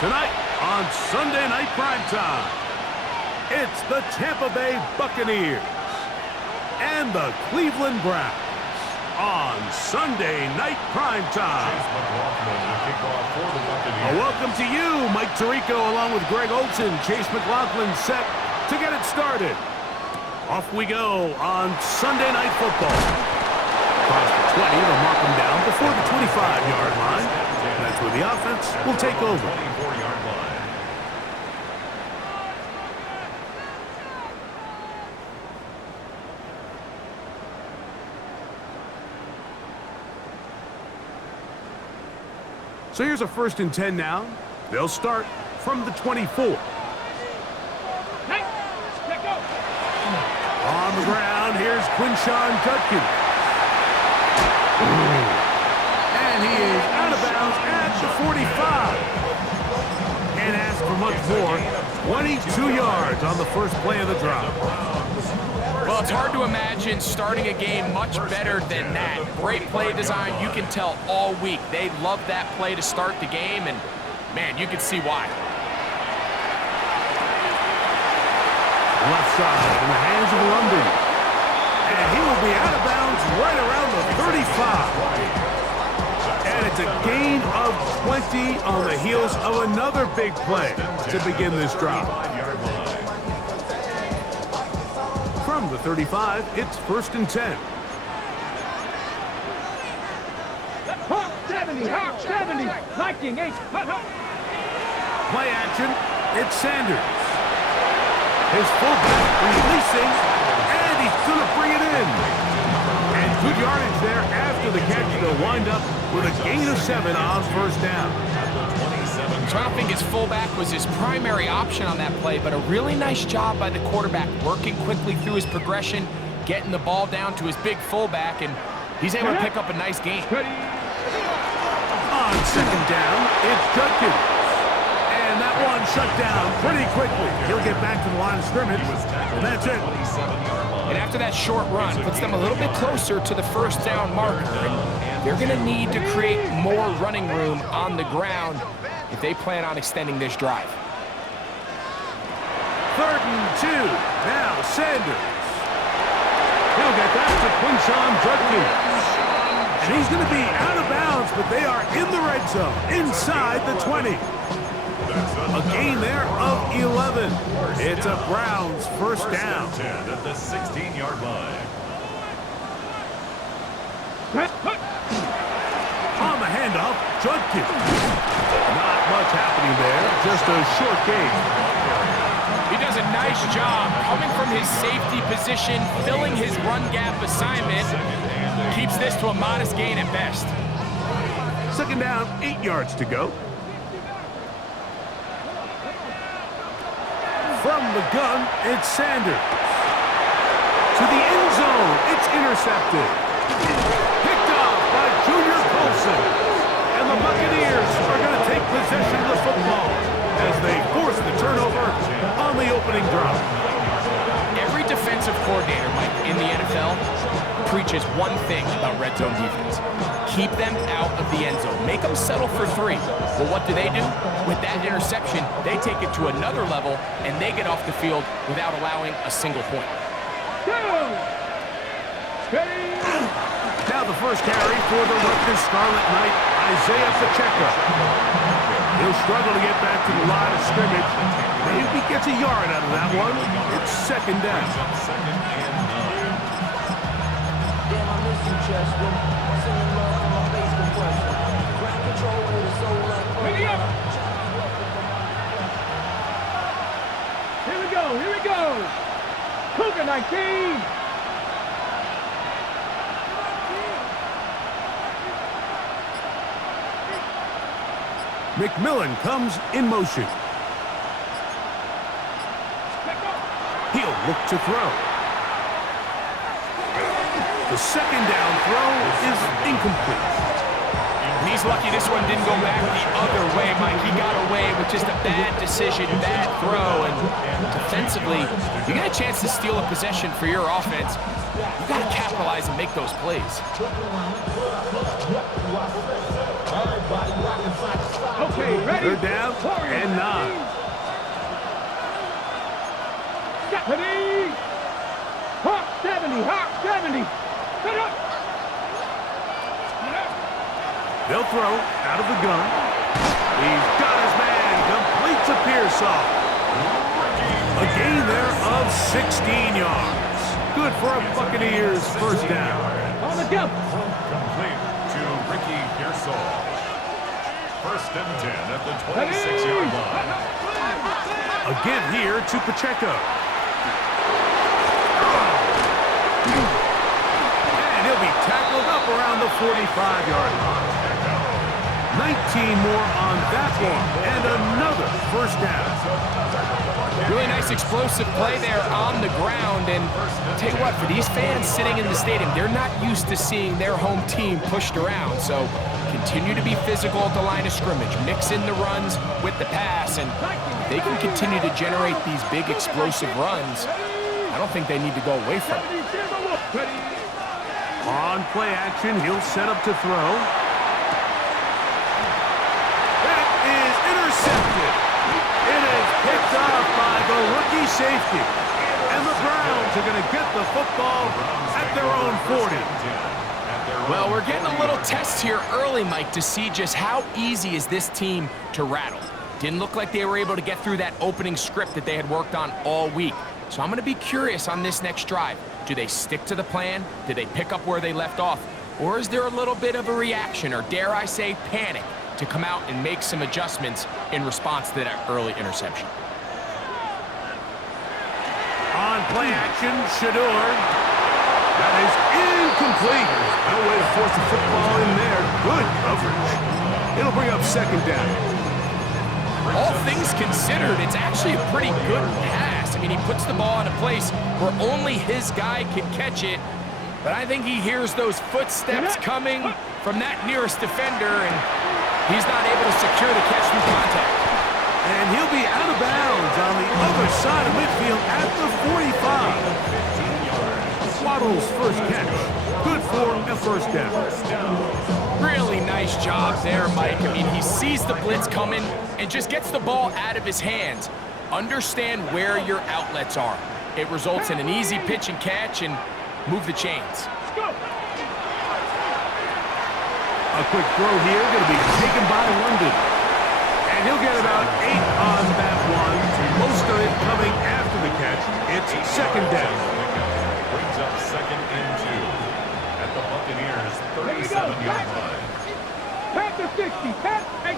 Tonight on Sunday Night Primetime, it's the Tampa Bay Buccaneers and the Cleveland Browns on Sunday Night Primetime. Welcome to you, Mike Tirico, along with Greg Olson. Chase McLaughlin set to get it started. Off we go on Sunday Night Football. Across the 20, they'll mark them down before the 25-yard line. And that's where the offense will take over. So here's a 1st and 10 now. They'll start from the 24. On the ground, here's Quinshawn Judkins. And he is out of bounds at the 45. Can't ask for much more. 22 yards on the first play of the drive. Well, it's hard to imagine starting a game much better than that. Great play design. You can tell all week they love that play to start the game, and, man, you can see why. Left side in the hands of London. And he will be out of bounds right around the 35. And it's a gain of 20 on the heels of another big play to begin this drive. From the 35, it's 1st and 10. 70, 19, 8. Play action, it's Sanders. His fullback releasing, and he's going to bring it in. And good yardage there after the catch. They'll wind up with a gain of 7 on 1st down. So I don't think his fullback was his primary option on that play, but a really nice job by the quarterback working quickly through his progression, getting the ball down to his big fullback, and he's able to pick up a nice gain. On 2nd down, it's Judkins. And that one shut down pretty quickly. He'll get back to the line of scrimmage, and that's it. And after that short run, puts them a little bit closer to the 1st down marker. And they're going to need to create more running room on the ground if they plan on extending this drive. 3rd and 2. Now Sanders. He'll get back to Quinshawn Judkins. And he's going to be out of bounds, but they are in the red zone, inside the 20. A gain there of 11. It's a Browns 1st down. At the 16-yard line. On the handoff, Judkins. Not much happening there, just a short gain. He does a nice job coming from his safety position, filling his run gap assignment. Keeps this to a modest gain at best. 2nd down, 8 yards to go. From the gun, it's Sanders. To the end zone, it's intercepted. Picked off by Junior Colson. And the Buccaneers are going to take possession of the football as they force the turnover on the opening drive. Every defensive coordinator, Mike, in the NFL preaches one thing about red zone defense. Keep them out of the end zone. Make them settle for 3. Well, what do? With that interception, they take it to another level, and they get off the field without allowing a single point. Now the first carry for the Rutgers Scarlet Knight, Isaiah Pacheco. He'll struggle to get back to the line of scrimmage. Maybe he gets a yard out of that one. It's 2nd down. Here we go. Cougar 19. McMillan comes in motion. He'll look to throw. The 2nd down throw is incomplete. He's lucky this one didn't go back the other way, Mike. He got away with just a bad decision, bad throw, and defensively, you get a chance to steal a possession for your offense. You got to capitalize and make those plays. Okay, ready? Third down and 9. Ready? Hawk 70, Hawk 70. Set up. They'll throw out of the gun. He's got his man. Completes a Pearsall. A gain there of 16 yards. Good for a Buccaneers first down. On the jump. Complete to Ricky Pearsall. First and 10 at the 26-yard line. A give here to Pacheco. And he'll be tackled up around the 45-yard line. 19 more on that one, and another first down. Really nice explosive play there on the ground, and tell you what, for these fans sitting in the stadium, they're not used to seeing their home team pushed around, so continue to be physical at the line of scrimmage, mix in the runs with the pass, and if they can continue to generate these big explosive runs, I don't think they need to go away from it. On play action, he'll set up to throw. That is intercepted. It is picked off by the rookie safety. And the Browns are going to get the football at their own 40. Well, we're getting a little test here early, Mike, to see just how easy is this team to rattle. Didn't look like they were able to get through that opening script that they had worked on all week. So I'm going to be curious on this next drive. Do they stick to the plan? Do they pick up where they left off? Or is there a little bit of a reaction, or dare I say panic, to come out and make some adjustments in response to that early interception? On play action, Shador. That is incomplete. No way to force the football in there. Good coverage. It'll bring up second down. All things considered, it's actually a pretty good pass. I mean, he puts the ball in a place where only his guy can catch it, but I think he hears those footsteps coming from that nearest defender, and he's not able to secure the catch through contact. And he'll be out of bounds on the other side of midfield at the 45. Waddle's first catch. Good for a first down. Really nice job there, Mike. I mean, he sees the blitz coming and just gets the ball out of his hands. Understand where your outlets are. It results in an easy pitch and catch, and move the chains. A quick throw here, going to be taken by London. And he'll get about 8 on that one. Most of it coming after the catch. It's second down. Brings up second and 2 at the Buccaneers' 37-yard line. Panther 60,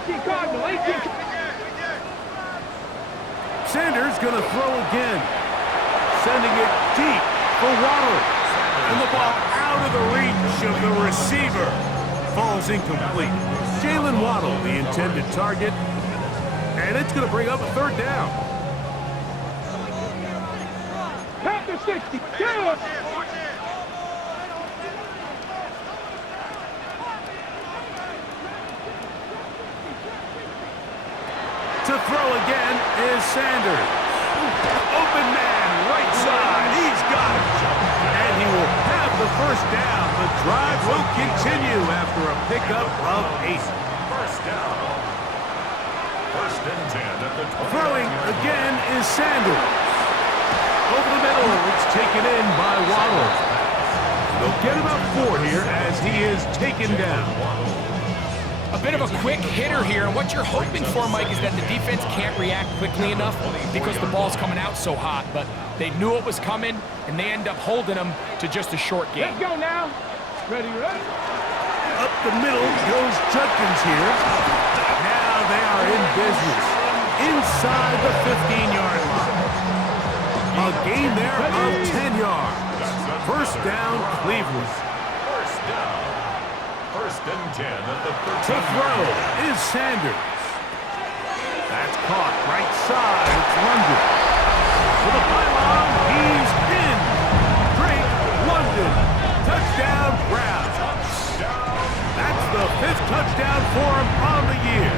18 Cardinal, 18. Sanders going to throw again. Sending it deep for Waddle. And the ball out of the reach of the receiver. Falls incomplete. Jalen Waddle, the intended target. And it's going to bring up a third down. Panther 60, To throw again is Sanders. Open man, right side. He's got it. And he will have the first down. The drive will continue after a pickup of 8. First down. First and 10 at the 20. Throwing again is Sanders. Over the middle, it's taken in by Waddle. They'll get about 4 here as he is taken down. A bit of a quick hitter here, and what you're hoping for, Mike, is that the defense can't react quickly enough because the ball's coming out so hot, but they knew it was coming, and they end up holding them to just a short game. Let's go now. Ready, ready. Up the middle goes Judkins here. Now they are in business. Inside the 15-yard line. A gain there of 10 yards. First down, Cleveland. First down. First and 10 at the 13. To throw is Sanders. That's caught right side. It's London. To the pylon, he's in. Drake London. Touchdown, Browns. That's the 5th touchdown for him on the year.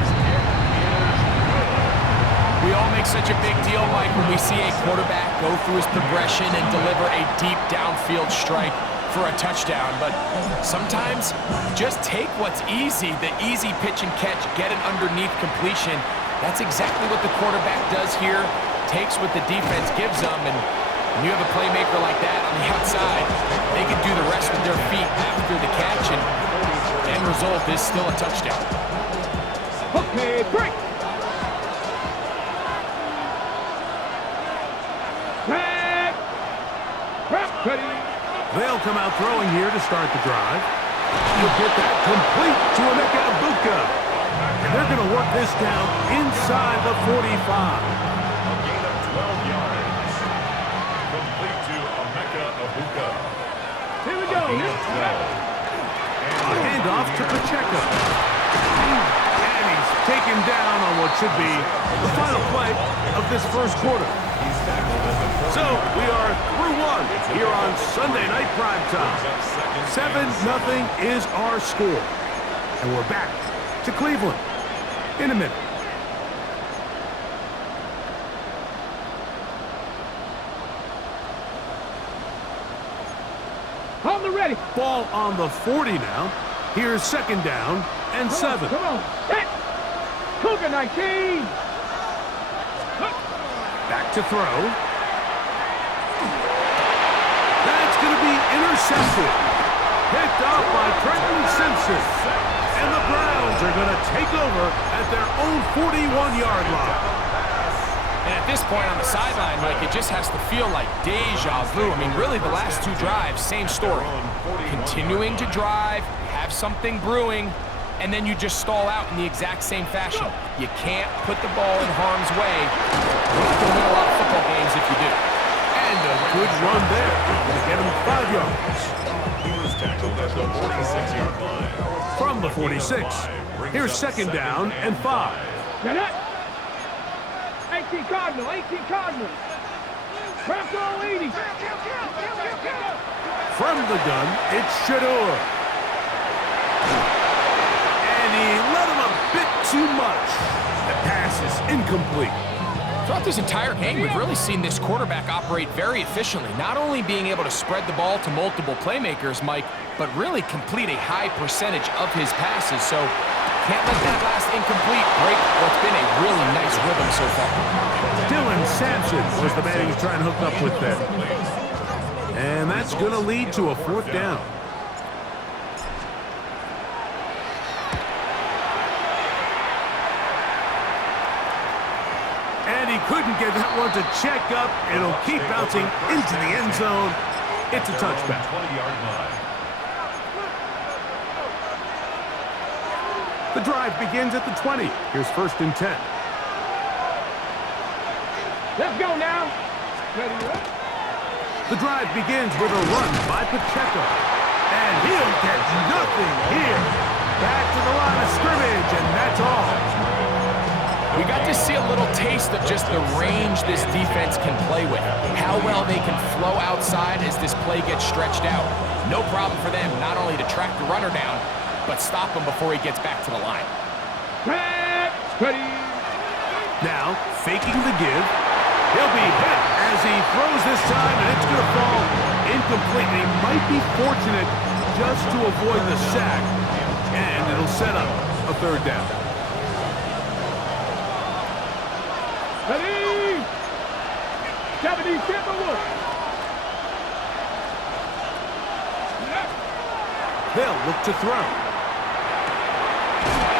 We all make such a big deal, Mike, when we see a quarterback go through his progression and deliver a deep downfield strike. for a touchdown, but sometimes just take what's easy, the easy pitch and catch, get it underneath completion. That's exactly what the quarterback does here, takes what the defense gives them, and when you have a playmaker like that on the outside, they can do the rest with their feet after the catch, and the end result is still a touchdown. Okay, break. Back. Ready. They'll come out throwing here to start the drive. He'll get that complete to Emeka Egbuka. And they're going to work this down inside the 45. A gain of 12 yards. Complete to Emeka Egbuka. Here we go. A handoff to Pacheco. And he's taken down on what should be the final play of this first quarter. So we are through one here on Sunday Night Primetime. 7-0 is our score. And we're back to Cleveland in a minute. On the ready. Ball on the 40 now. Here's second down and 7. Come on. Hit. Cougar 19. Back to throw. That's going to be intercepted. Picked off by Trenton Simpson. And the Browns are going to take over at their own 41-yard line. And at this point on the sideline, Mike, it just has to feel like deja vu. I mean, really, the last two drives, same story. Continuing to drive, have something brewing, and then you just stall out in the exact same fashion. You can't put the ball in harm's way. You're not going to win a lot of football games if you do. And a good run there. Going to get him 5 yards. He was tackled at the 46-yard line. From the 46. Here's second down and 5. Get it. 18 Cardinal. 18 Cardinal. Bronco 80. From the gun, it's Shador. And he let him a bit too much. The pass is incomplete. Throughout this entire game, we've really seen this quarterback operate very efficiently, not only being able to spread the ball to multiple playmakers, Mike, but really complete a high percentage of his passes. So can't let that last incomplete break what's been a really nice rhythm so far. Dylan Sampson was the man he's trying to hook up with there. And that's going to lead to a 4th down. And he couldn't get that one to check up. It'll keep bouncing into the end zone. It's a touchback. 20-yard line. The drive begins at the 20. Here's 1st and 10. Let's go now. Ready, ready. The drive begins with a run by Pacheco. And he'll get nothing here. Back to the line of scrimmage, and that's all. We got to see a little taste of just the range this defense can play with. How well they can flow outside as this play gets stretched out. No problem for them not only to track the runner down, but stop him before he gets back to the line. Ready. Now, faking the give. He'll be hit as he throws this time, and it's going to fall incomplete. He might be fortunate just to avoid the sack, and it'll set up a 3rd down. Ready. 77 look. They'll look to throw.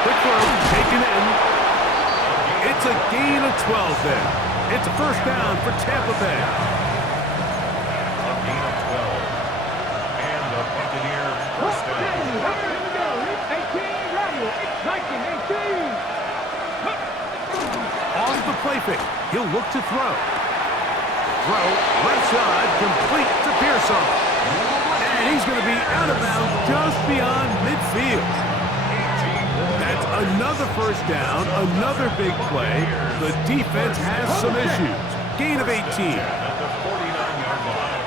Quick throw, taken in. It's a gain of 12 there. It's a 1st down for Tampa Bay. A gain of 12. And the Buccaneer 1st down. Here we go. 18 Randall. 19, 18. On the play fake, he'll look to throw. Throw, left side, complete to Pearson. And he's going to be out of bounds just beyond midfield. That's another 1st down, another big play. The defense has some issues. Gain of 18. At the 49-yard line.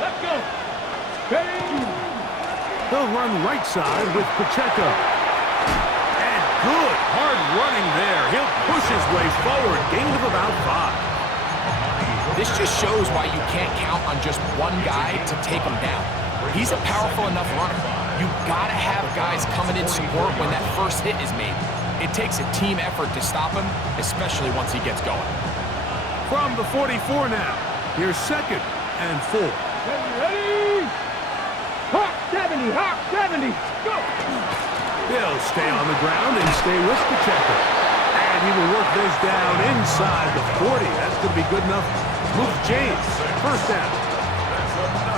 Let's go. Ready. They'll run right side with Pacheco. And good hard running there. He'll push his way forward. Gain of about 5. This just shows why you can't count on just one guy to take him down. He's a powerful enough runner. You gotta have guys coming in support when that first hit is made. It takes a team effort to stop him, especially once he gets going. From the 44 now, here's 2nd and 4. Ready? Hawk 70, Hawk 70, go! He'll stay on the ground and stay with the checker. And he will work this down inside the 40. That's going to be good enough. Move James, 1st down.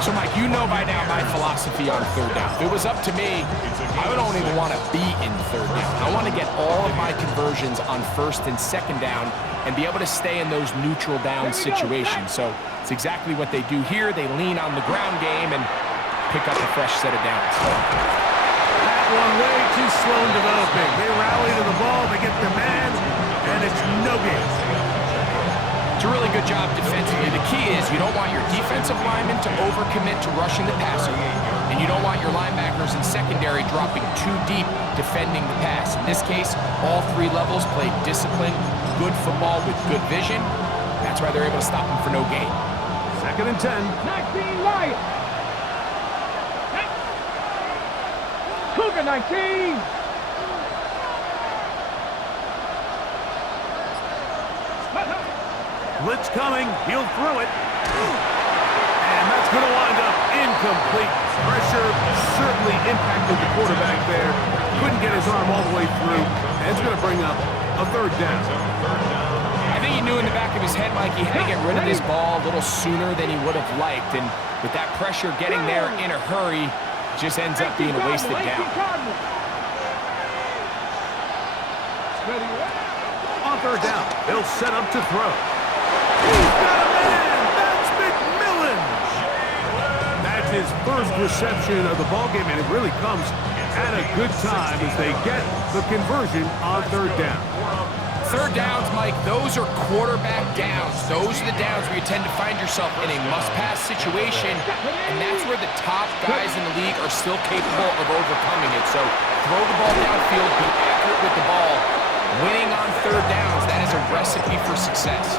So, Mike, you know by now my philosophy on 3rd down. If it was up to me, I don't even want to be in 3rd down. I want to get all of my conversions on 1st and 2nd down and be able to stay in those neutral down situations. So it's exactly what they do here. They lean on the ground game and pick up a fresh set of downs. That one way too slow in developing. They rally to the ball, they get the man, and it's no gain. It's a really good job defensively. The key is you don't want your defensive linemen to overcommit to rushing the passer, and you don't want your linebackers in secondary dropping too deep defending the pass. In this case, all 3 levels played disciplined, good football with good vision. That's why they're able to stop him for no gain. 2nd and 10. 19 Lions. Cougar 19. Blitz coming, he'll throw it. And that's going to wind up incomplete. Pressure certainly impacted the quarterback there. Couldn't get his arm all the way through. And it's going to bring up a 3rd down. I think he knew in the back of his head, Mike, he had to get rid of this ball a little sooner than he would have liked. And with that pressure getting there in a hurry, it just ends up being a wasted down. On 3rd down, he'll set up to throw. He's got a man! That's McMillan! That's his first reception of the ballgame, and it really comes at a good time as they get the conversion on 3rd down. 3rd downs, Mike, those are quarterback downs. Those are the downs where you tend to find yourself in a must-pass situation, and that's where the top guys in the league are still capable of overcoming it. So throw the ball downfield, be accurate with the ball. Winning on 3rd downs, that is a recipe for success.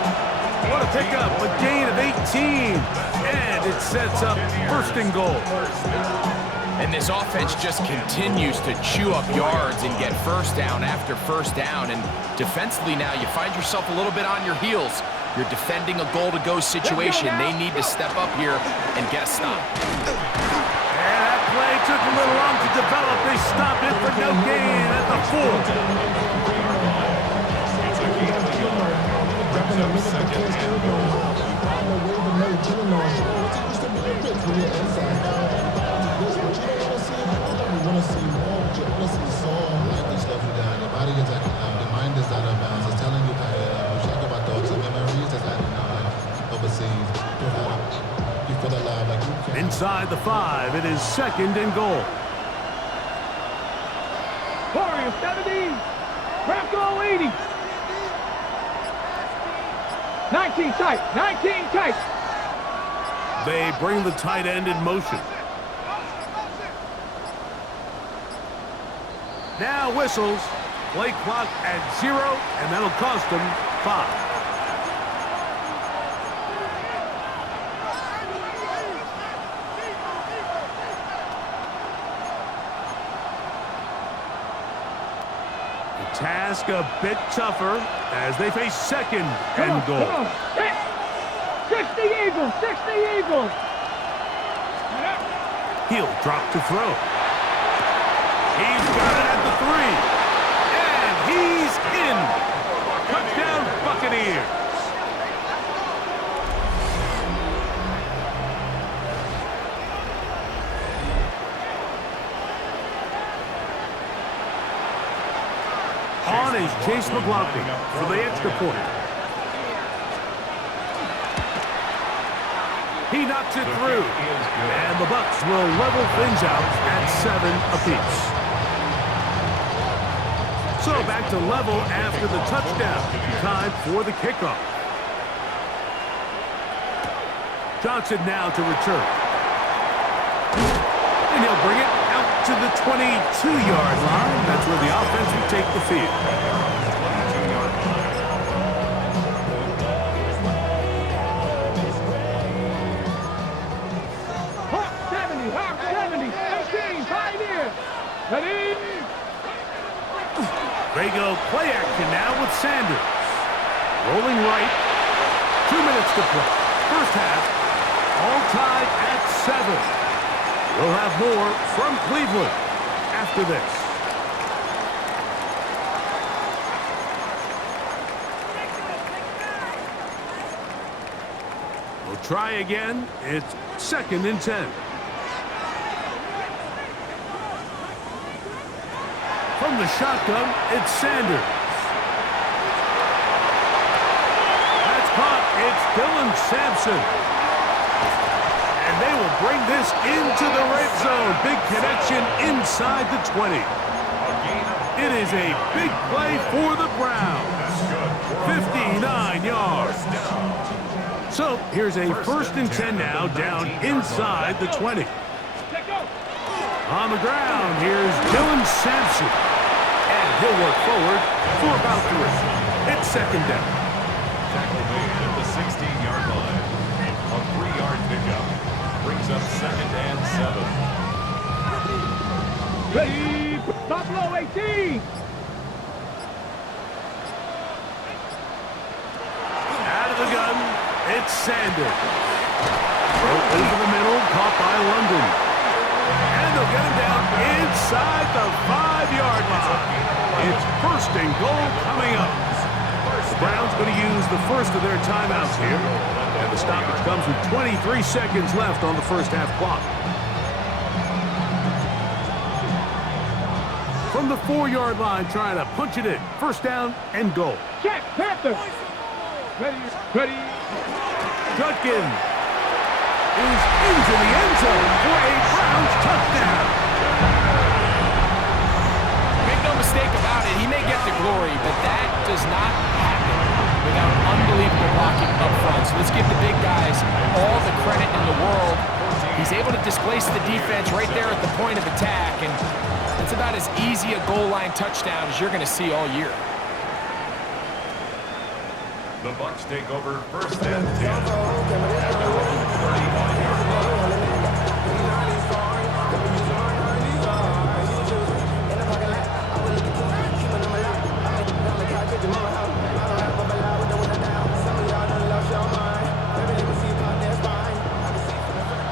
What a pickup, a gain of 18, and it sets up 1st and goal. And this offense just continues to chew up yards and get 1st down after 1st down. And defensively now, you find yourself a little bit on your heels. You're defending a goal-to-go situation. They need to step up here and get a stop. And that play took a little long to develop. They stopped it for no gain at the 4. Inside the 5, it is 2nd and goal. Warriors 70, Bronco 80. 19 tight, 19 tight. They bring the tight end in motion. Now whistles. Play clock at 0, and that'll cost them 5. The task a bit tougher as they face 2nd and goal. Come on. 60 Eagles, 60 Eagles. He'll drop to throw. He's got it at the 3. And he's in. Touchdown, Buccaneers. On is Chase McLaughlin for the extra point. He knocks it through, and the Bucs will level things out at 7 apiece. So back to level after the touchdown. Time for the kickoff. Johnson now to return. And he'll bring it out to the 22-yard line. That's where the offense will take the field. Play action now with Sanders. Rolling right. 2 minutes to play. First half, all tied at 7. We'll have more from Cleveland after this. We'll try again. It's 2nd and 10. From the shotgun, it's Sanders. That's caught. It's Dylan Sampson. And they will bring this into the red zone. Big connection inside the 20. It is a big play for the Browns. 59 yards. So here's a 1st and 10 now, down inside the 20. On the ground, here's Dylan Sampson. And he'll work forward for about 3. It's 2nd down. Tackle made at the 16-yard line. A 3-yard pickup. Brings up 2nd and 7. Ready, Buffalo 18. Out of the gun, it's Sanders. Broke over the middle, caught by London. And they'll get him down inside the 5-yard line. It's 1st and goal coming up. The Browns going to use the first of their timeouts here. And the stoppage comes with 23 seconds left on the first half clock. From the 4-yard line, trying to punch it in. 1st down and goal. Check, Panthers. Ready. Judkins is into the end zone for a Browns touchdown. Make no mistake about it, he may get the glory, but that does not happen without unbelievable blocking up front. So let's give the big guys all the credit in the world. He's able to displace the defense right there at the point of attack, and it's about as easy a goal line touchdown as you're going to see all year. The Bucs take over 1st and 10 at their own 35-yard line.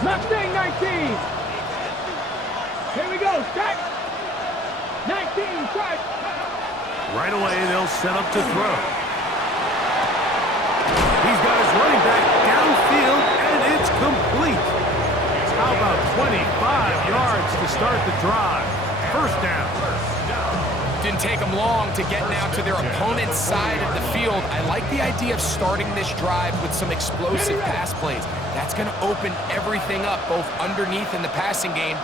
Mustang 19. Here we go, stack. 19, strike. Right away, they'll set up to throw. He's got his running back downfield, and it's complete. How about 25 yards to start the drive? 1st down. Didn't take them long to get now to their opponent's side of the field. I like the idea of starting this drive with some explosive pass plays. That's going to open everything up, both underneath in the passing game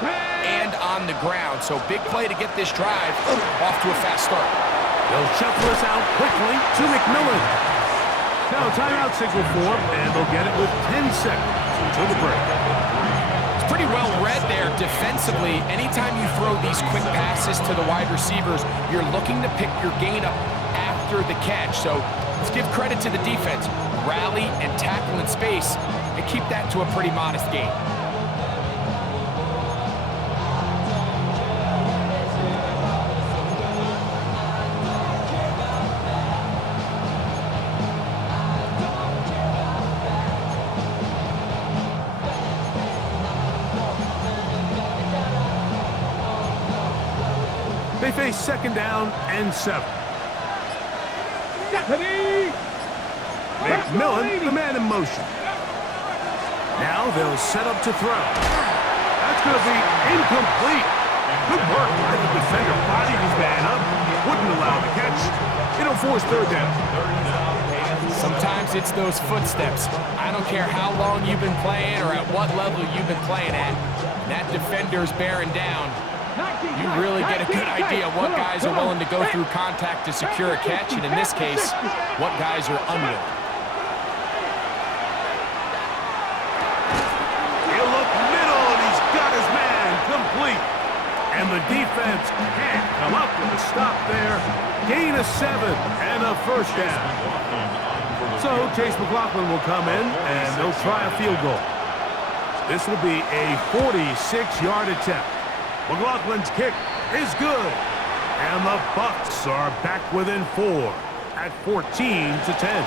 and on the ground. So big play to get this drive off to a fast start. They'll shuffle this out quickly to McMillan. Now timeout signal form, and they'll get it with 10 seconds until the break. It's pretty well read there defensively. Anytime you throw these quick passes to the wide receivers, you're looking to pick your gain up after the catch. So let's give credit to the defense. Rally and tackle in space and keep that to a pretty modest gain. They face 2nd down and 7. Stephanie. McMillan, the man in motion. Now they'll set up to throw. That's going to be incomplete. Good work by the defender. Bodied his man up. Wouldn't allow the catch. It'll force 3rd down. Sometimes it's those footsteps. I don't care how long you've been playing or at what level you've been playing at. That defender's bearing down. You really get a good idea of what guys are willing to go through contact to secure a catch, and in this case, what guys are unwilling. He'll look middle, and he's got his man complete. And the defense can't come up with a stop there. Gain of 7 and a 1st down. So Chase McLaughlin will come in, and they'll try a field goal. This will be a 46-yard attempt. McLaughlin's kick is good. And the Bucs are back within 4 at 14-10.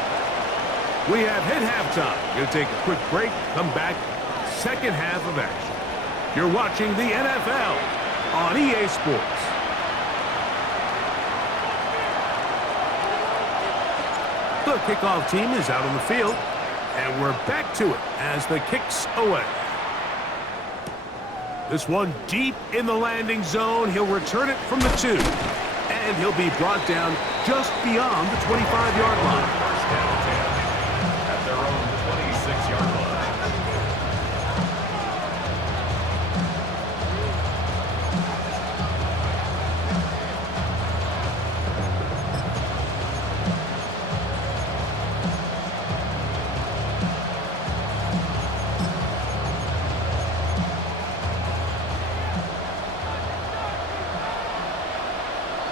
We have hit halftime. We'll take a quick break, come back, second half of action. You're watching the NFL on EA Sports. The kickoff team is out on the field, and we're back to it as the kick's away. This one deep in the landing zone. He'll return it from the 2, and he'll be brought down just beyond the 25-yard line. First down 10 at their own 26-yard line.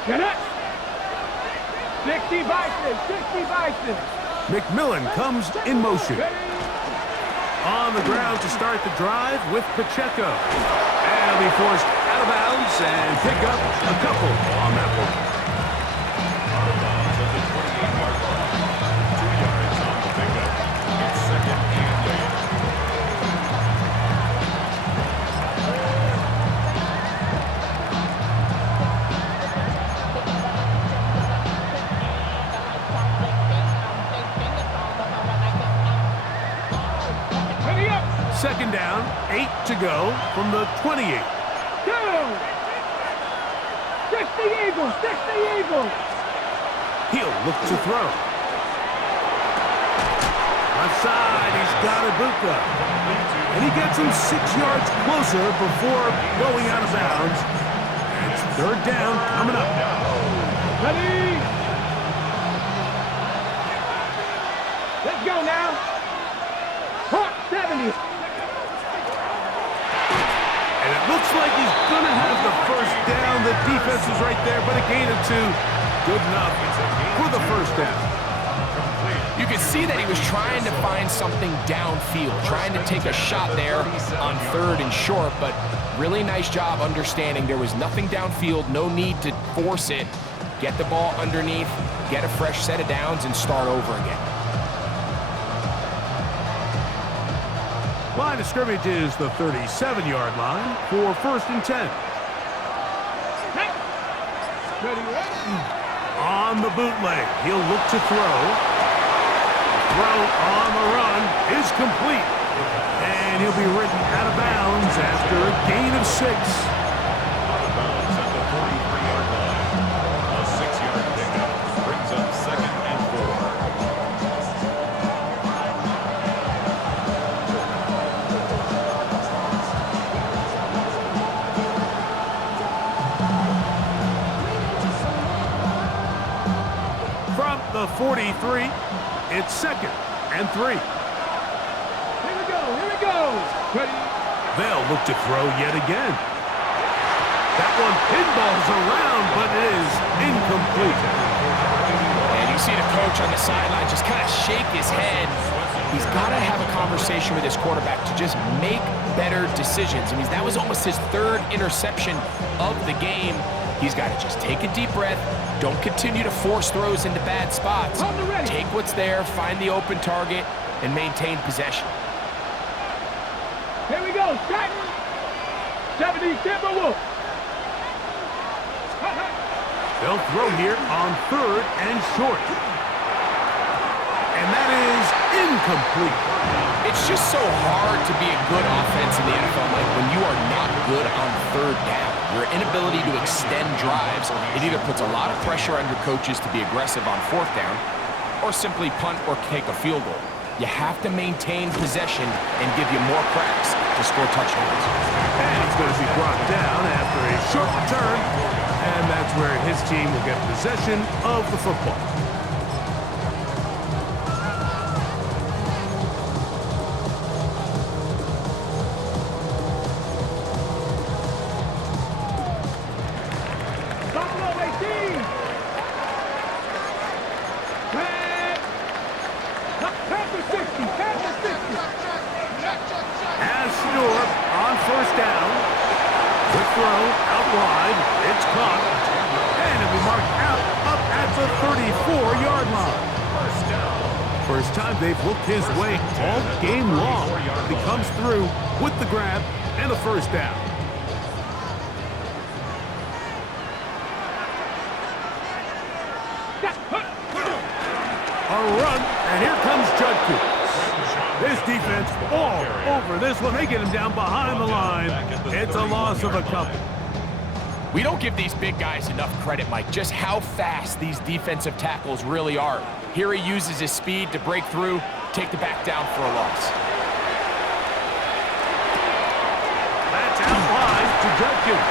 Get it! 60 Bison, 60 Bison. McMillan comes in motion. Ready? On the ground to start the drive with Pacheco. And he'll be forced out of bounds and pick up a couple on that one. Out of bounds at the 28-yard line. 2 yards on the pickup. It's second and 8. Ready up! Second down, 8 to go from the 28. Go! 60 Eagles, 60 Eagles. He'll look to throw. Left side, he's got Ibuka. And he gets him 6 yards closer before going out of bounds. And it's third down coming up. Ready? Let's go now. Hawk 70. And it looks like he's going to have the first down. The defense is right there, but a gain of 2. Good enough for the first down. You can see that he was trying to find something downfield, trying to take a shot there on third and short, but really nice job understanding there was nothing downfield, no need to force it. Get the ball underneath, get a fresh set of downs, and start over again. Line of scrimmage is the 37-yard line for first and 10. Ready, ready? On the bootleg, he'll look to throw. Throw on the run is complete. And he'll be ridden out of bounds after a gain of 6. Out of bounds at the 43-yard line. A 6-yard pickup brings up second and 4. From the 43, it's second and 3. Here we go, here we go. Ready? They'll look to throw yet again. That one pinballs around, but it is incomplete. And you see the coach on the sideline just kind of shake his head. He's got to have a conversation with his quarterback to just make better decisions. I mean, that was almost his 3rd interception of the game. He's got to just take a deep breath. Don't continue to force throws into bad spots. Take what's there, find the open target, and maintain possession. Here we go, Stratton. 70 Timberwolves. They'll throw here on third and short. And that is incomplete. It's just so hard to be a good offense in the NFL, Mike, when you are not good on third down. Your inability to extend drives, it either puts a lot of pressure on your coaches to be aggressive on fourth down, or simply punt or kick a field goal. You have to maintain possession and give you more cracks to score touchdowns. And he's going to be brought down after a short return. And that's where his team will get possession of the football. Buffalo 18. Panther 60, Panther 60. Has Stewart on first down. Quick throw out wide. It's caught. And going to be marked out up at the 34-yard line. First time they've looked his way all game long. He comes through with the grab and a first down. A run, and here comes Judkins. This defense all over this one. They get him down behind the line. It's a loss of a couple. We don't give these big guys enough credit, Mike, just how fast these defensive tackles really are. Here he uses his speed to break through, take the back down for a loss. That's out wide to Judkins.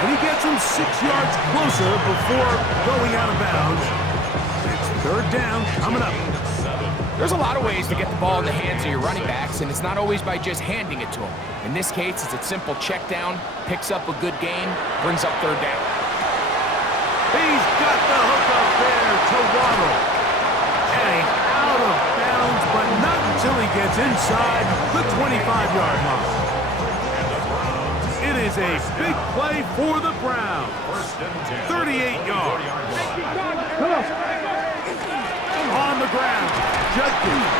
And he gets him 6 yards closer before going out of bounds. It's third down coming up. There's a lot of ways to get the ball in the hands of your running backs, and it's not always by just handing it to them. In this case, it's a simple check down, picks up a good gain, brings up third down. He's got the hook up there to Waddle. And he's out of bounds, but not until he gets inside the 25-yard line. It is a big play for the Browns. 38 yards. On the ground, Judkins.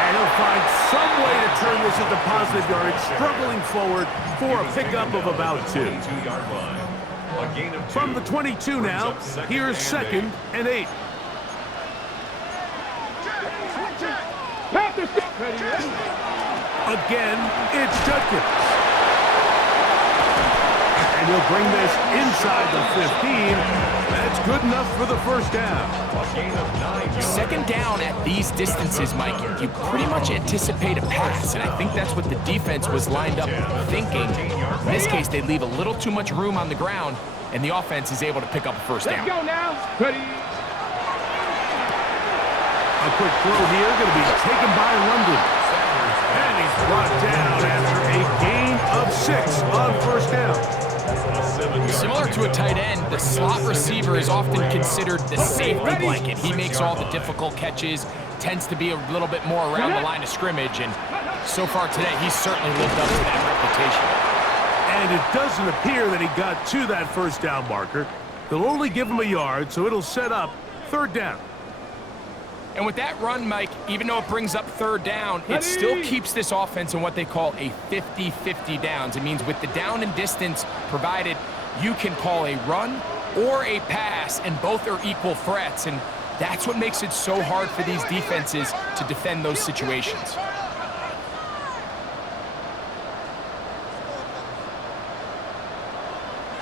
And he'll find some way to turn this into positive yardage, struggling forward for a pickup of about 2. From the 22 now, here's 2nd and 8. Again, it's Judkins. And he'll bring this inside the 15. That's good enough for the first down. Second down at these distances, Mike, you pretty much anticipate a pass, and I think that's what the defense was lined up thinking. In this case, they leave a little too much room on the ground, and the offense is able to pick up a first down. Let's go now. Ready. A quick throw here, going to be taken by London. And he's brought down after a gain of 6 on first down. Similar to a tight end, the slot receiver is often considered the safety blanket. He makes all the difficult catches, tends to be a little bit more around the line of scrimmage, and so far today, he's certainly lived up to that reputation. And it doesn't appear that he got to that first down marker. They'll only give him a yard, so it'll set up third down. And with that run, Mike, even though it brings up third down, it still keeps this offense in what they call a 50-50 downs. It means with the down and distance provided, you can call a run or a pass, and both are equal threats. And that's what makes it so hard for these defenses to defend those situations.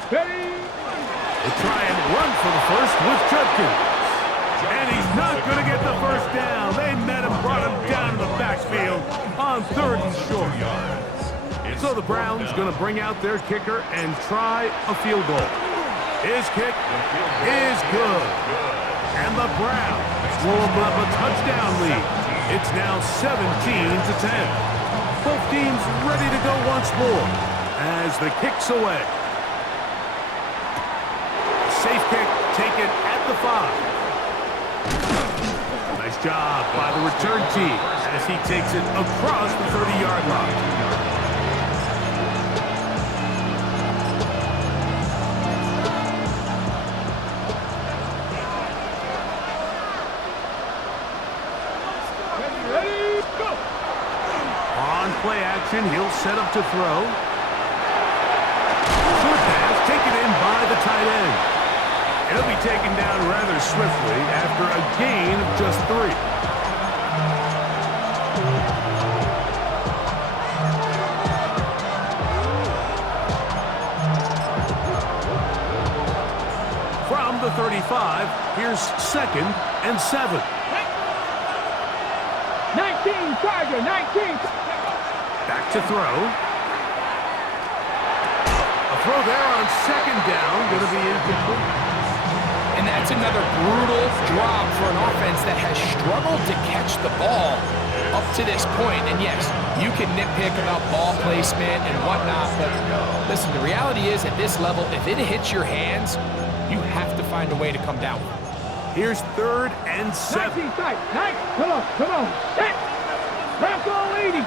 They try and run for the first with Judkins. And he's not going to get the first down. They met him, brought him down to the backfield on 3rd and short. So the Browns going to bring out their kicker and try a field goal. His kick is good. And the Browns will open up a touchdown lead. It's now 17-10. Both teams ready to go once more as the kick's away. Safe kick taken at the 5. Nice job by the return team as he takes it across the 30-yard line. Ready, go. On play action, he'll set up to throw. Short pass taken in by the tight end. He'll be taken down rather swiftly after a gain of just 3. From the 35, here's 2nd and 7. 19, Tiger, 19. Back to throw. A throw there on 2nd down, going to be incomplete. And that's another brutal drop for an offense that has struggled to catch the ball up to this point. And yes, you can nitpick about ball placement and whatnot, but listen, the reality is at this level, if it hits your hands, you have to find a way to come down. Here's 3rd and 7. 19 tight. Come on, come on. Hit. Rams all 80.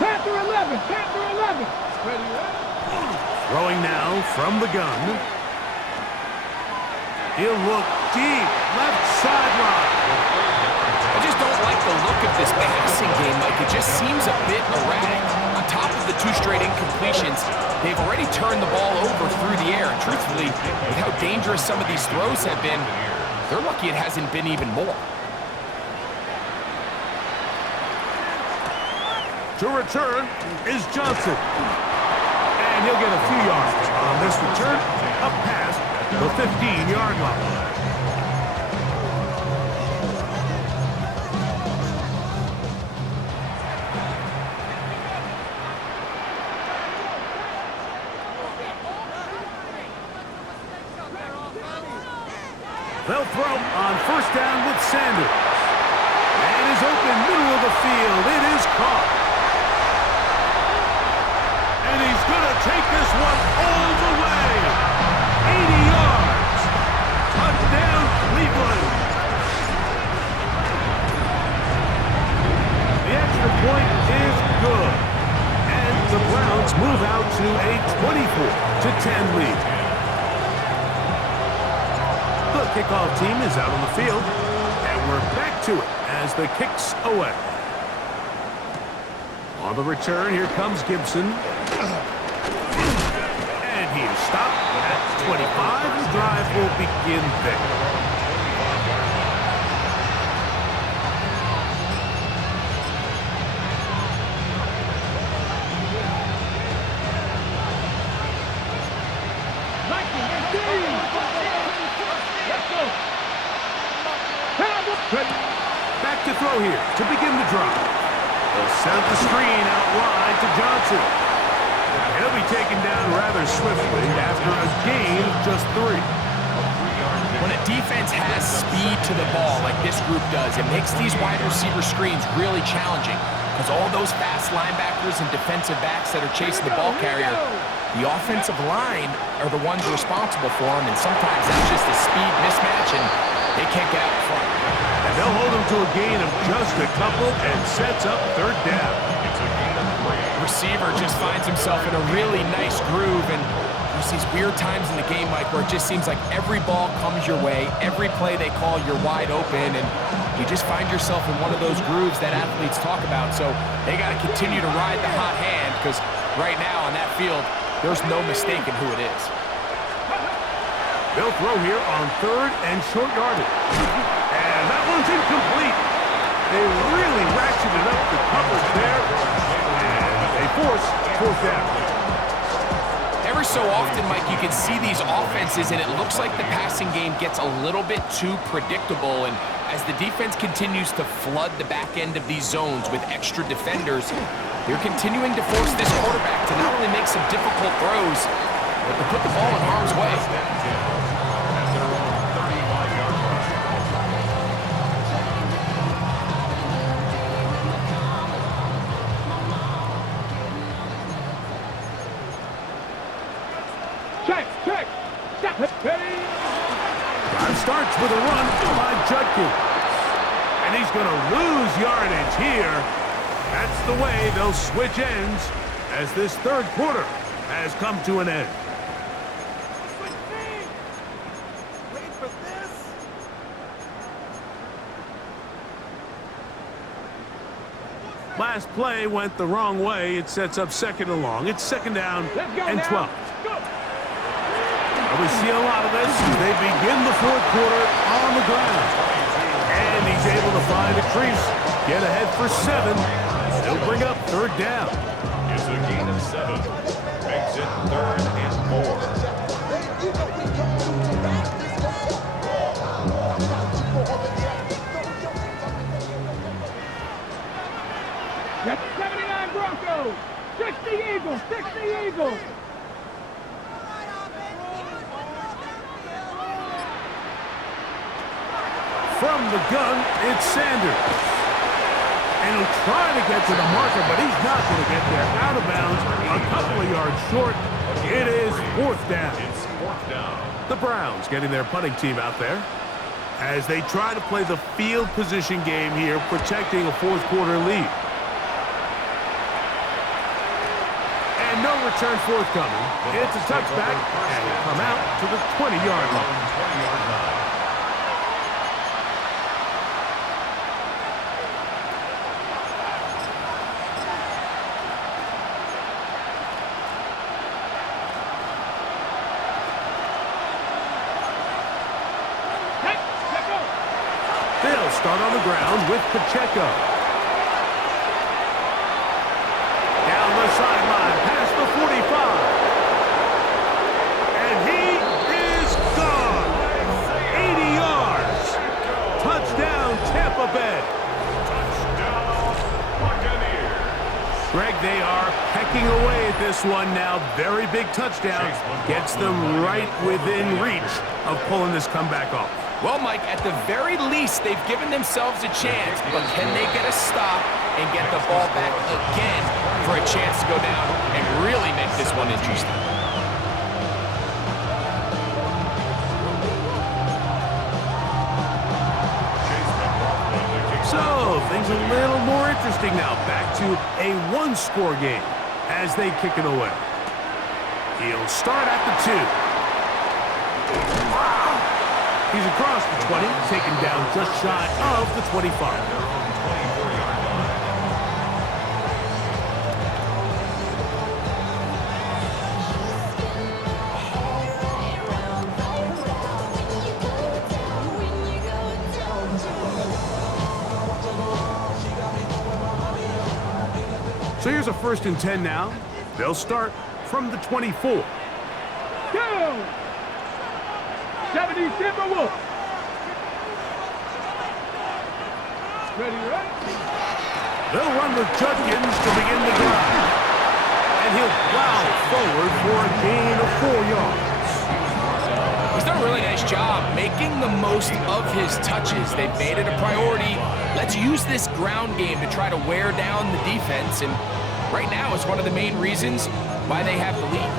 Panther 11, Panther 11. Throwing now from the gun. He'll look deep. Left sideline. I just don't like the look of this passing game, Mike. It just seems a bit erratic. On top of the 2 straight incompletions, they've already turned the ball over through the air. And truthfully, with how dangerous some of these throws have been, they're lucky it hasn't been even more. To return is Johnson. And he'll get a few yards on this return, up past the 15-yard line. They'll throw on first down with Sanders. And is open middle of the field. It is caught. And he's going to take this one all the way. 80 yards. Touchdown, Cleveland. The extra point is good. And the Browns move out to a 24-10 lead. The kickoff team is out on the field, and we're back to it as the kick's away. On the return, here comes Gibson. And he is stopped at 25. The drive will begin there. Back to throw here to begin the drive. They'll send the screen out wide to Johnson. He'll be taken down rather swiftly after a gain of just 3. When a defense has speed to the ball like this group does, it makes these wide receiver screens really challenging because all those fast linebackers and defensive backs that are chasing the ball carrier, the offensive line are the ones responsible for them, and sometimes that's just a speed mismatch, and they can't get out in front. And they'll hold him to a gain of just a couple and sets up third down. It's a gain of 3. Receiver just finds himself in a really nice groove, and there's these weird times in the game, Mike, where it just seems like every ball comes your way, every play they call, you're wide open, and you just find yourself in one of those grooves that athletes talk about. So they got to continue to ride the hot hand because right now on that field, there's no mistaking who it is. They'll throw here on third and short yardage. And that one's incomplete. They really ratcheted up the coverage there. And they force fourth down. Every so often, Mike, you can see these offenses, and it looks like the passing game gets a little bit too predictable. And as the defense continues to flood the back end of these zones with extra defenders, they're continuing to force this quarterback to not only make some difficult throws, but to put the ball in harm's way. Check. Step it. Drive starts with a run by Judkins. And he's going to lose yardage here. That's the way they'll switch ends as this third quarter has come to an end. Wait for this. Last play went the wrong way. It sets up second and long. It's second down and 12. And we see a lot of this as they begin the fourth quarter on the ground. And he's able to find a crease, get ahead for 7. They'll bring up third down. It's a gain of 7. Makes it 3rd and 4. That's 79 Broncos. 60 Eagles. 60 Eagles. From the gun, it's Sanders. And he'll try to get to the marker, but he's not going to get there. Out of bounds, a couple of yards short. It is fourth down. It's 4th down. The Browns getting their punting team out there as they try to play the field position game here, protecting a fourth quarter lead. And no return forthcoming. It's a touchback, and will come out to the 20-yard line. 20-yard line. They'll start on the ground with Pacheco. Down the sideline, past the 45. And he is gone. 80 yards. Touchdown, Tampa Bay. Touchdown, Buccaneers. Greg, they are pecking away at this one now. Very big touchdown. Gets them right within reach of pulling this comeback off. Well, Mike, at the very least, they've given themselves a chance, but can they get a stop and get the ball back again for a chance to go down and really make this one interesting? So, things a little more interesting now. Back to a one-score game as they kick it away. He'll start at the 2. He's across the 20, taken down just shy of the 25. So here's a 1st and 10 now. They'll start from the 24. Go! 70 Timberwolves. Ready, right? They'll run with Judkins to begin the drive. And he'll plow forward for a gain of 4 yards. He's done a really nice job making the most of his touches. They've made it a priority. Let's use this ground game to try to wear down the defense. And right now, it's one of the main reasons why they have the lead.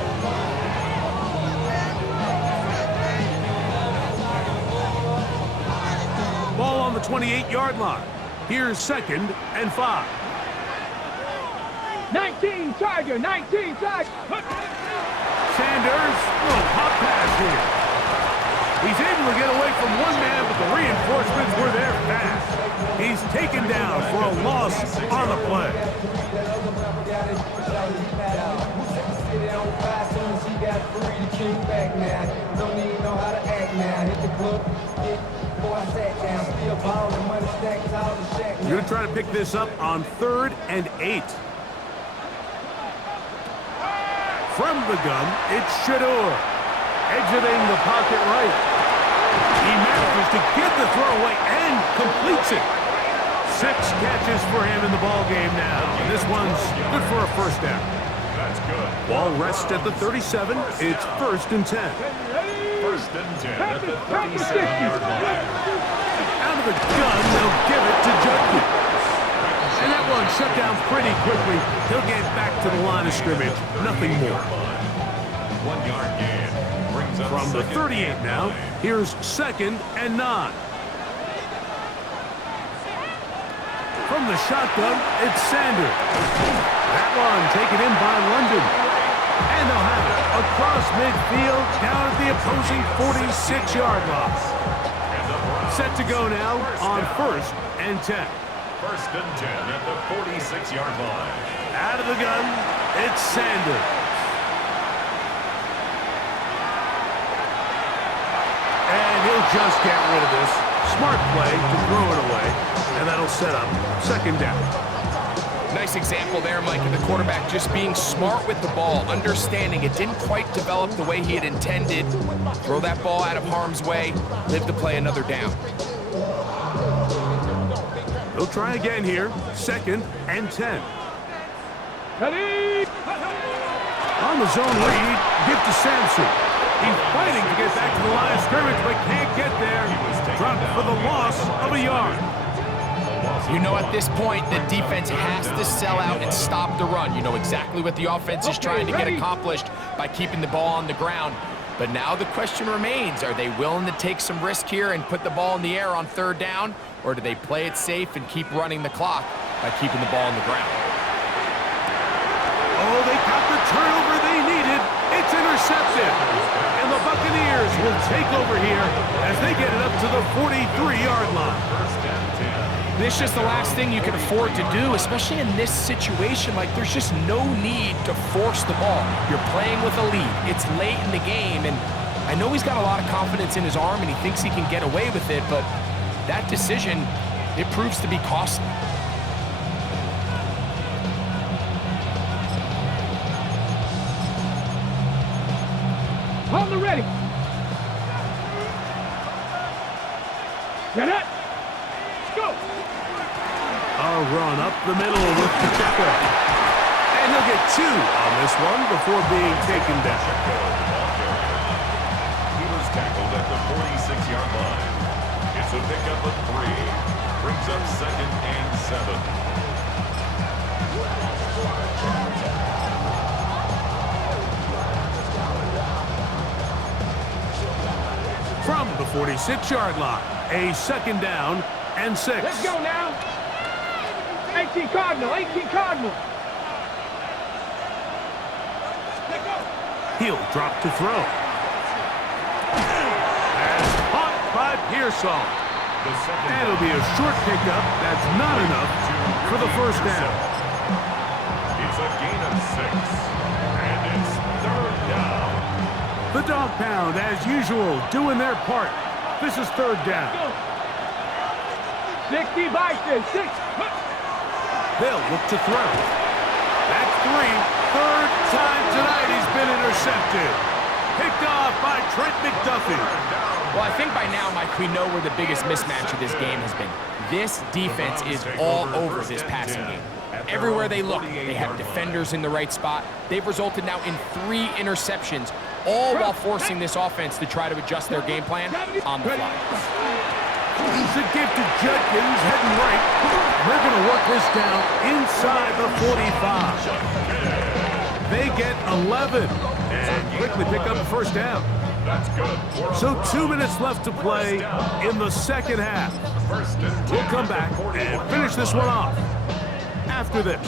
Ball on the 28-yard line. Here's 2nd and 5. 19 Tiger, 19 Tiger. Sanders, little pop pass here. He's able to get away from one man, but the reinforcements were there fast. He's taken down for a loss on the play. You're going to try to pick this up on 3rd and 8. From the gun, it's Shador. Exiting the pocket right. He manages to get the throw away and completes it. 6 catches for him in the ball game now. And this one's good for a 1st down. That's good. Ball rests at the 37. It's 1st and 10. 1st and 10 at the 37-yard line. Out of the gun, they'll give it to Judkins. And that one shut down pretty quickly. He'll get back to the line of scrimmage. Nothing more. 1-yard gain. Brings up From the 38 2nd now, here's 2nd and 9. From the shotgun, it's Sanders. That one taken in by London. And they'll have it across midfield down at the opposing 46-yard line. Set to go now on 1st and 10. 1st and 10 at the 46-yard line. Out of the gun, it's Sanders. And he'll just get rid of this. Smart play to throw it away, and that'll set up 2nd down. Nice example there, Mike, of the quarterback just being smart with the ball, understanding it didn't quite develop the way he had intended. Throw that ball out of harm's way, live to play another down. They'll try again here, 2nd and 10. Ready? On the zone read, give to Sampson. He's fighting to get back to the line of scrimmage, but can't get there. Dropped for the loss of a yard. You know, at this point, the defense has to sell out and stop the run. You know exactly what the offense is trying to get accomplished by keeping the ball on the ground. But now the question remains, are they willing to take some risk here and put the ball in the air on 3rd down, or do they play it safe and keep running the clock by keeping the ball on the ground? Oh, they got the turnover. They It's intercepted. And the Buccaneers will take over here as they get it up to the 43-yard line. This is just the last thing you can afford to do, especially in this situation. Like, there's just no need to force the ball. You're playing with a lead. It's late in the game, and I know he's got a lot of confidence in his arm, and he thinks he can get away with it, but that decision, it proves to be costly. On the ready. Get it. Let's go. A run up the middle with Pacheco. And he'll get 2 on this one before being taken down. He was tackled at the 46-yard line. It's a pickup of 3. Brings up 2nd and 7. From the 46-yard line, a 2nd down and 6. Let's go now. 18 Cardinal, 18 Cardinal. He'll drop to throw. And caught by Pearsall. And it'll be a short pickup. That's not enough for the first down. It's a gain of 6. And it's 3rd down. The Dog Pound, as usual, doing their part. This is 3rd down. 60 Bison, 6. They'll look to throw. That's 3. 3rd time tonight he's been intercepted. Picked off by Trent McDuffie. Well, I think by now, Mike, we know where the biggest mismatch of this game has been. This defense is all over this passing game. Everywhere they look, they have defenders in the right spot. They've resulted now in 3 interceptions, all while forcing this offense to try to adjust their game plan on the fly. It's a gift to Judkins, heading right. They're going to work this down inside the 45. They get 11 and quickly pick up a first down. That's good. So 2 minutes left to play in the second half. We'll come back and finish this one off after this.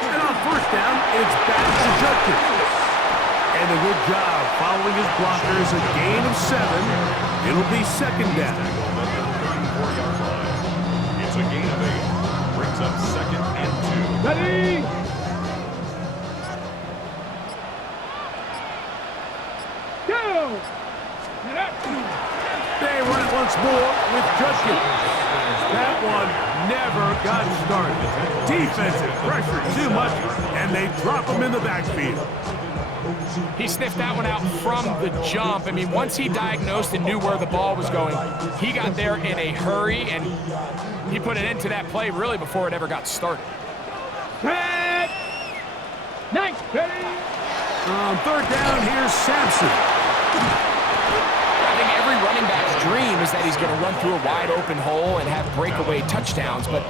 And on first down, it's back to Judkins. And a good job following his blockers, a gain of 7. It'll be 2nd down. It's a gain of 8. Brings up 2nd and 2. Ready. Go. They run it once more with Judkins. That one never got started. Defensive pressure too much, and they drop him in the backfield. He sniffed that one out from the jump. I mean, once he diagnosed and knew where the ball was going, he got there in a hurry, and he put an end to that play really before it ever got started. Set. Nice. Ready. On 3rd down, here's Sampson. I think every running back's dream is that he's going to run through a wide open hole and have breakaway touchdowns, but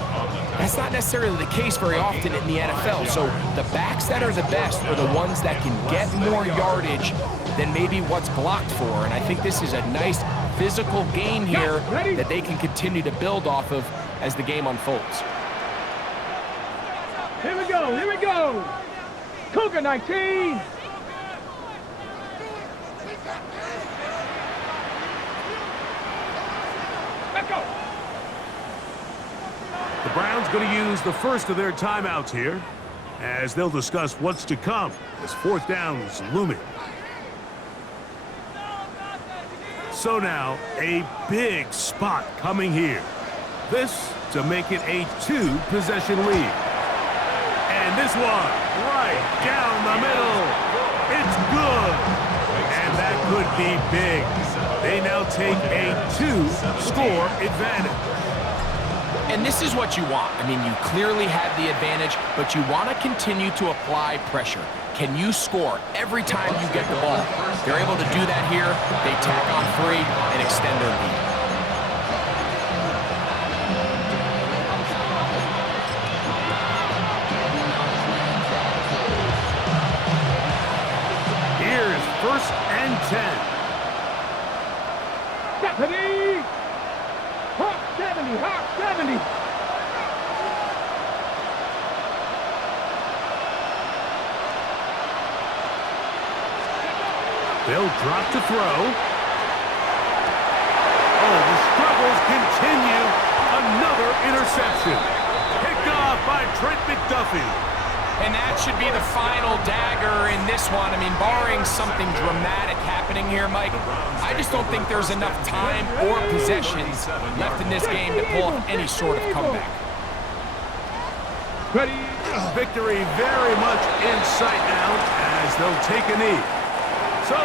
that's not necessarily the case very often in the NFL. So the backs that are the best are the ones that can get more yardage than maybe what's blocked for. And I think this is a nice physical game here that they can continue to build off of as the game unfolds. Here we go. Here we go. Cougar 19. Let's go. The Browns going to use the first of their timeouts here as they'll discuss what's to come as 4th down is looming. So now, a big spot coming here. This to make it a 2-possession lead. And this one, right down the middle. It's good. And that could be big. They now take a 2-score advantage. And this is what you want. I mean, you clearly have the advantage, but you want to continue to apply pressure. Can you score every time you get the ball? They're able to do that here. They tack on 3 and extend their lead. Here's 1st and 10. Ready. ready. They'll drop to throw. Oh, the struggles continue. Another interception. Picked off by Trent McDuffie. And that should be the final dagger in this one. I mean, barring something dramatic happening here, Mike, I just don't think there's enough time or possessions left in this game to pull off any sort of comeback. Ready. Victory very much in sight now as they'll take a knee. So